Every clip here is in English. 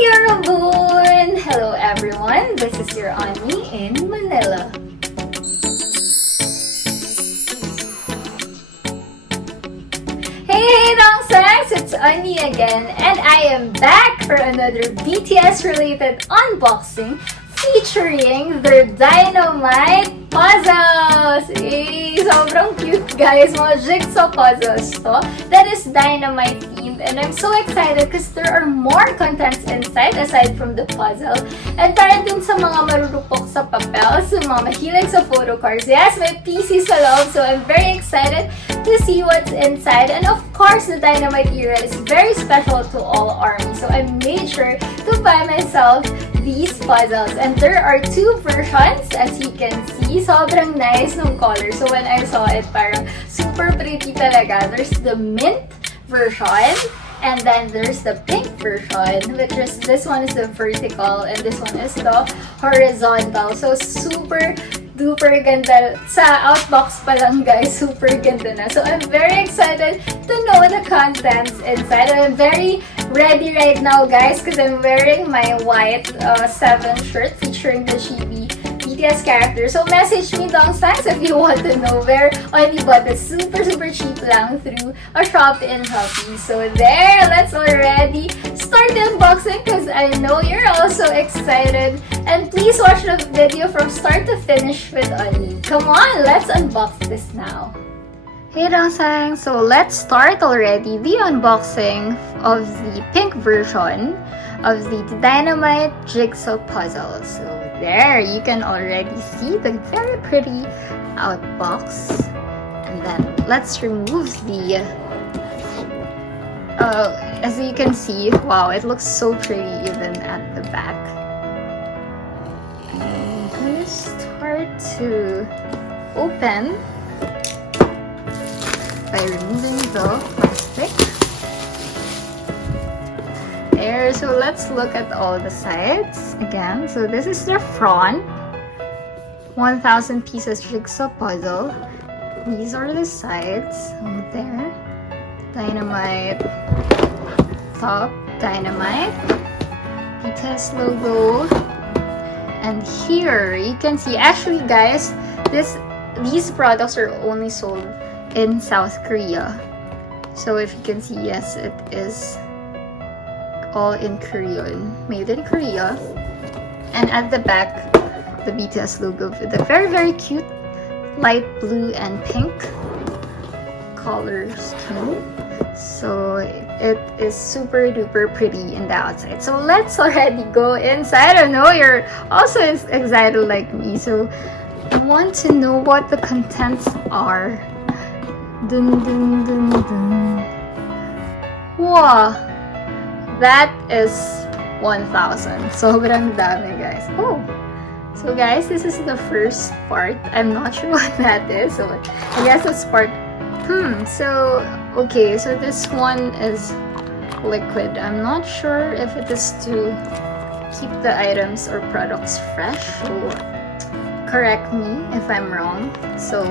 Yoroboon! Hello everyone, this is your Unnie in Manila. Hey dongsaengs, it's Unnie again, and I am back for another BTS related unboxing featuring their Dynamite Puzzles! Hey, sobrang cute guys, mga jigsaw puzzles to. That is Dynamite themed, and I'm so excited because there are more contents inside aside from the puzzle. And para dun sa mga marurupok sa papel, sa mga mahilig sa photo cards, yes, may PC sa loob, so I'm very excited to see what's inside. And of course, the Dynamite era is very special to all ARMY, so I made sure to buy myself these puzzles. And there are two versions, as you can see. Sobrang nice ng color. So when I saw it, parang super pretty talaga. There's the mint version, and then there's the pink version, which is, this one is the vertical, and this one is the horizontal. So super duper ganda. Sa Outbox pa lang guys, super ganda na. So I'm very excited to know the contents inside. I'm very ready right now guys because I'm wearing my white 7 shirt featuring the chibi BTS character. So message me dongsaengs if you want to know where Unnie bought it super cheap lang through a shop in Shopee. So there, let's already start the unboxing because I know you're also excited. And please watch the video from start to finish with Unnie. Come on, let's unbox this now. Hey dongsaengs, so let's start already the unboxing of the pink version of the Dynamite Jigsaw Puzzles. So there, you can already see the very pretty Outbox. And then let's remove the as you can see, wow, it looks so pretty even at the back. And let's start to open by removing the plastic. There, so let's look at all the sides again. So this is the front, 1,000 pieces jigsaw puzzle. These are the sides. Oh, there, Dynamite top, Dynamite, BTS logo, and here you can see. Actually, guys, these products are only sold in South Korea. So if you can see, yes, it is all in Korean, made in Korea. And at the back, the BTS logo with a very cute light blue and pink color scheme. So it is super duper pretty in the outside. So let's already go inside. I know you're also excited like me, so I want to know what the contents are. Dun, dun, dun, dun. Wow, that is 1,000. Sobrang dami guys. Oh, so guys, this is the first part. I'm not sure what that is, so I guess it's part. So okay, so this one is liquid. I'm not sure if it is to keep the items or products fresh, so correct me if I'm wrong, so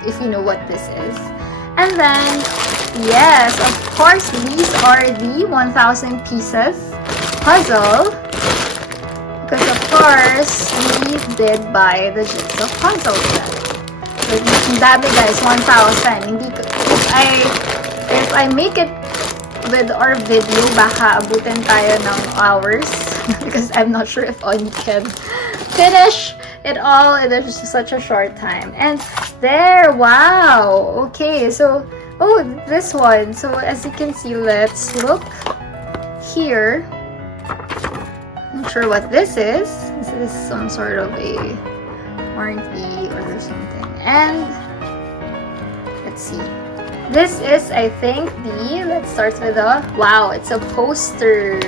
if you know what this is. And then, yes, of course, these are the 1,000 pieces puzzle, because of course we did buy the jigsaw puzzle set. So ang dami guys, 1,000. If I make it with our video, baka abutin tayo ng hours because I'm not sure if Unnie can finish it all in just such a short time. And there, wow, okay, so oh, this one. So as you can see, let's look here. I'm not sure what this is. This is some sort of a warranty or something. And let's see, this is, I think, let's start with the, wow, it's a poster.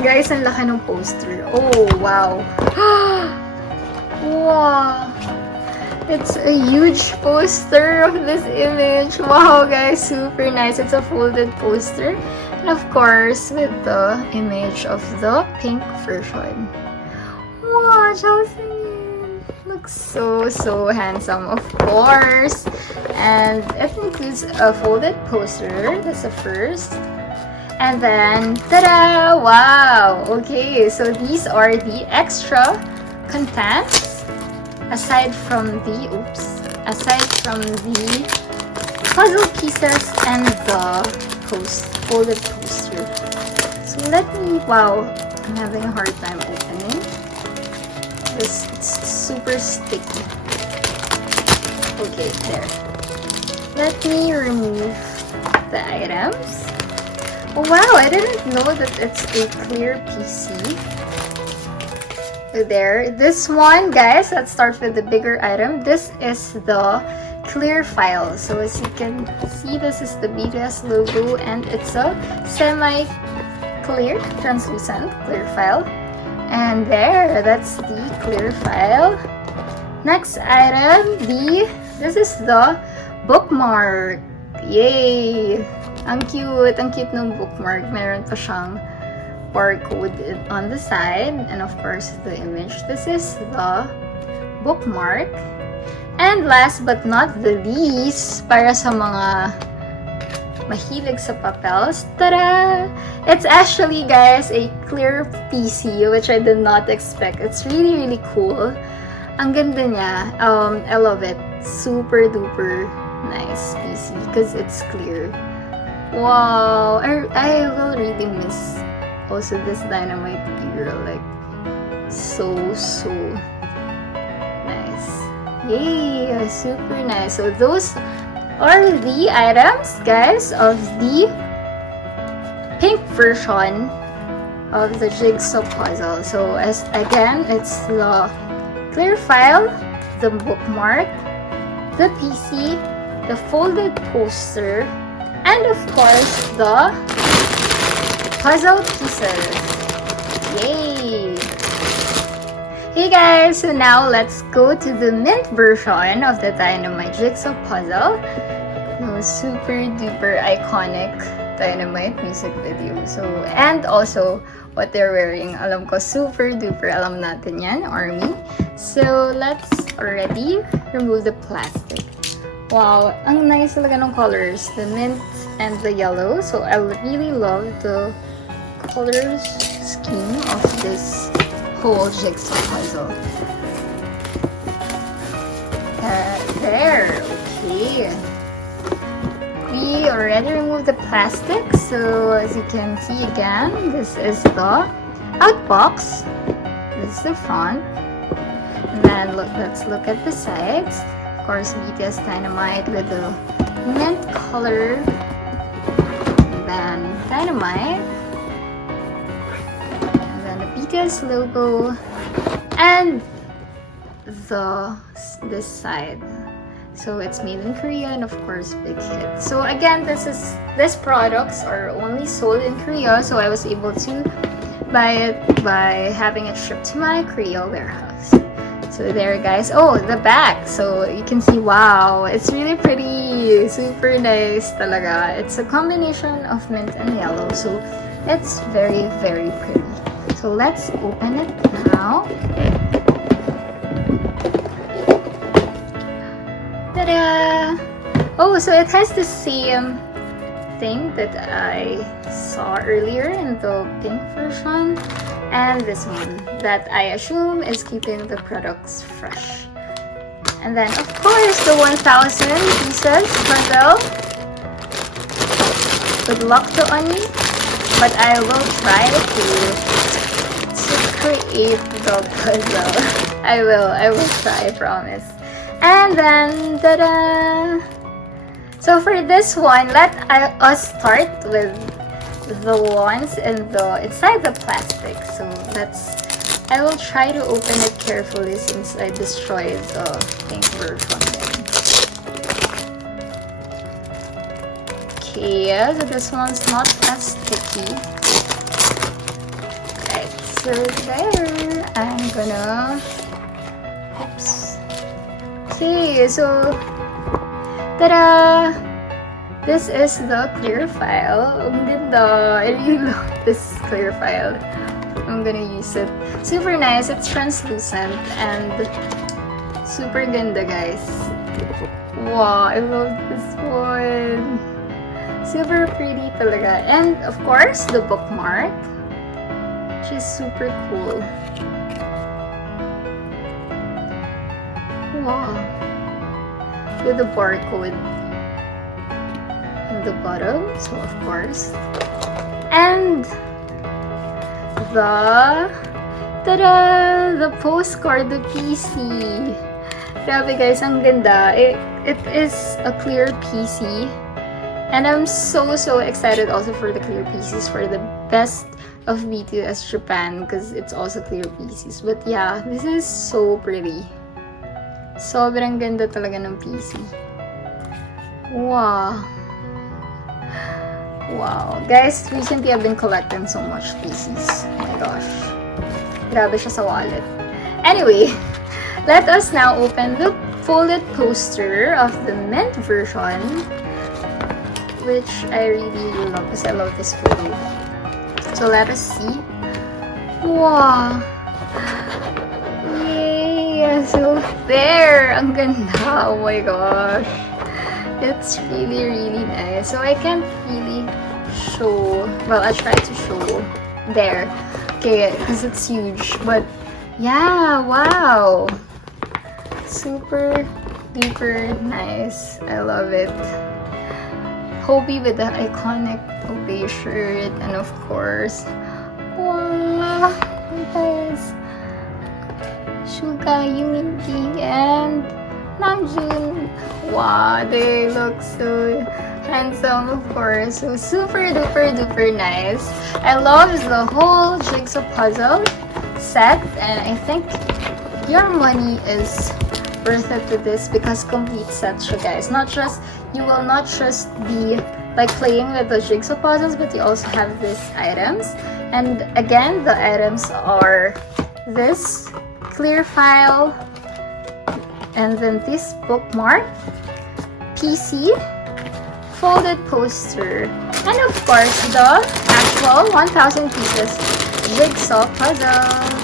Guys, ang laki ng poster. Oh, wow. Wow. It's a huge poster of this image. Wow, guys, super nice. It's a folded poster. And of course, with the image of the pink version. Wow, Jeon looks so handsome, of course. And it includes a folded poster. That's the first. And then, ta-da! Wow! Okay, so these are the extra contents aside from the puzzle pieces and the folded poster. So let me, wow, I'm having a hard time opening. It's super sticky. Okay, there. Let me remove the items. Oh wow, I didn't know that it's a clear PC. There. This one, guys, let's start with the bigger item. This is the clear file. So as you can see, this is the BTS logo and it's a semi-clear, translucent clear file. And there, that's the clear file. Next item, this is the bookmark. Yay! Ang cute ng bookmark. Meron pa siyang barcode on the side. And of course, the image. This is the bookmark. And last but not the least, para sa mga mahilig sa papels, tada! It's actually, guys, a clear PC, which I did not expect. It's really, really cool. Ang ganda niya. I love it. Super duper nice PC because it's clear. Wow, I will really miss also this dynamite girl, like so nice. Yay, super nice. So those are the items, guys, of the pink version of the Jigsaw Puzzle. So as again, it's the clear file, the bookmark, the PC, the folded poster, and of course the puzzle pieces. Yay! Hey guys, so now let's go to the mint version of the Dynamite Jigsaw Puzzle. Super duper iconic Dynamite music video. So, and also what they're wearing. Alam ko, super duper alam natin yan, ARMY. So let's already remove the plastic. Wow, ang nice talaga ng colors, the mint and the yellow. So I really love the colors scheme of this whole jigsaw puzzle. There, okay. We already removed the plastic, so as you can see again, this is the outbox. This is the front. And then let's look at the sides. Of course, BTS Dynamite with the mint color, and then Dynamite, and then the BTS logo, and this side. So it's made in Korea, and of course, big hit. So again, these products are only sold in Korea, so I was able to buy it by having it shipped to my Korea warehouse. So there, guys. Oh, the back. So you can see, wow, it's really pretty. Super nice talaga. It's a combination of mint and yellow. So it's very, very pretty. So let's open it now. Ta-da! Oh, so it has the same thing that I saw earlier in the pink version. And this one that I assume is keeping the products fresh. And then of course the 1,000 pieces puzzle. Good luck to Unnie, but I will try to create the puzzle. I will try, I promise. And then ta-da! So for this one, let us start with the ones inside the plastic. So I will try to open it carefully since I destroyed the pink version then. Okay, so this one's not as sticky. Right, so there, I'm gonna, oops. Okay, so ta-da! This is the clear file. Ang ganda. I really love this clear file. I'm gonna use it. Super nice. It's translucent and super ganda, guys. Wow, I love this one. Super pretty talaga. And of course, the bookmark, which is super cool. Wow. With the barcode on the bottom, so of course. And the postcard, the PC. Grabe guys, ang ganda. It is a clear PC. And I'm so excited also for the clear PCs for the best of BTS Japan because it's also clear PCs. But yeah, this is so pretty. Sobrang ganda talaga ng PC. Wow. Wow. Guys, recently I've been collecting so much PCs. Oh my gosh. Grabe siya sa wallet. Anyway, let us now open the folded poster of the mint version, which I really love because I love this photo. So let us see. Wow. Yay! So there! Ang ganda! Oh my gosh! It's really nice. So I can't really show. Well, I'll try to show there. Okay, because it's huge. But yeah, wow! Super duper nice. I love it. Hobie with the iconic Obey shirt, and of course, wow, guys, SUGA, Yoongi, and Namjoon. Wow, they look so handsome, of course. So super duper nice. I love the whole Jigsaw Puzzle set, and I think your money is worth it to this because complete set siya, guys. You will not just be like playing with the jigsaw puzzles, but you also have these items. And again, the items are this clear file, and then this bookmark, PC, folded poster, and of course the actual 1,000 pieces jigsaw puzzles.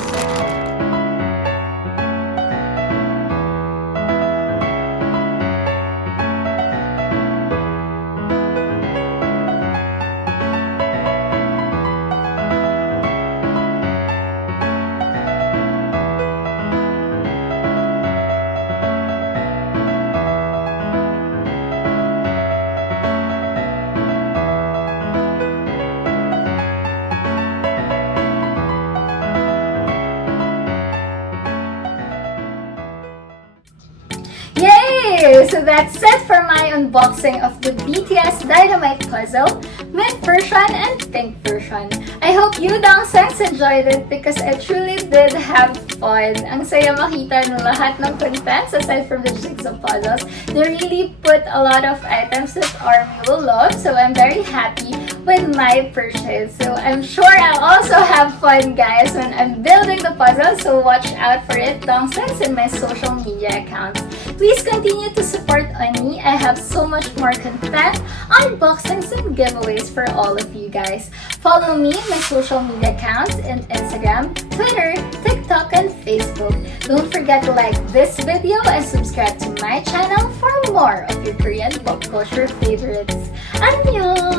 Yay! So that's it for my unboxing of the BTS Dynamite Puzzle, mint version and pink version. I hope you dongsaengs enjoyed it because I truly did have fun. Ang saya makita ng lahat ng contents aside from the jigsaw puzzles. They really put a lot of items that ARMY will love, so I'm very happy with my purchase. So I'm sure I'll also have fun, guys, when I'm building the puzzle, so watch out for it, dongsaengs, in my social media accounts. Please continue to support Unnie. I have so much more content, unboxings, and giveaways for all of you guys. Follow me in my social media accounts in Instagram, Twitter, TikTok, and Facebook. Don't forget to like this video and subscribe to my channel for more of your Korean pop culture favorites. Annyeong!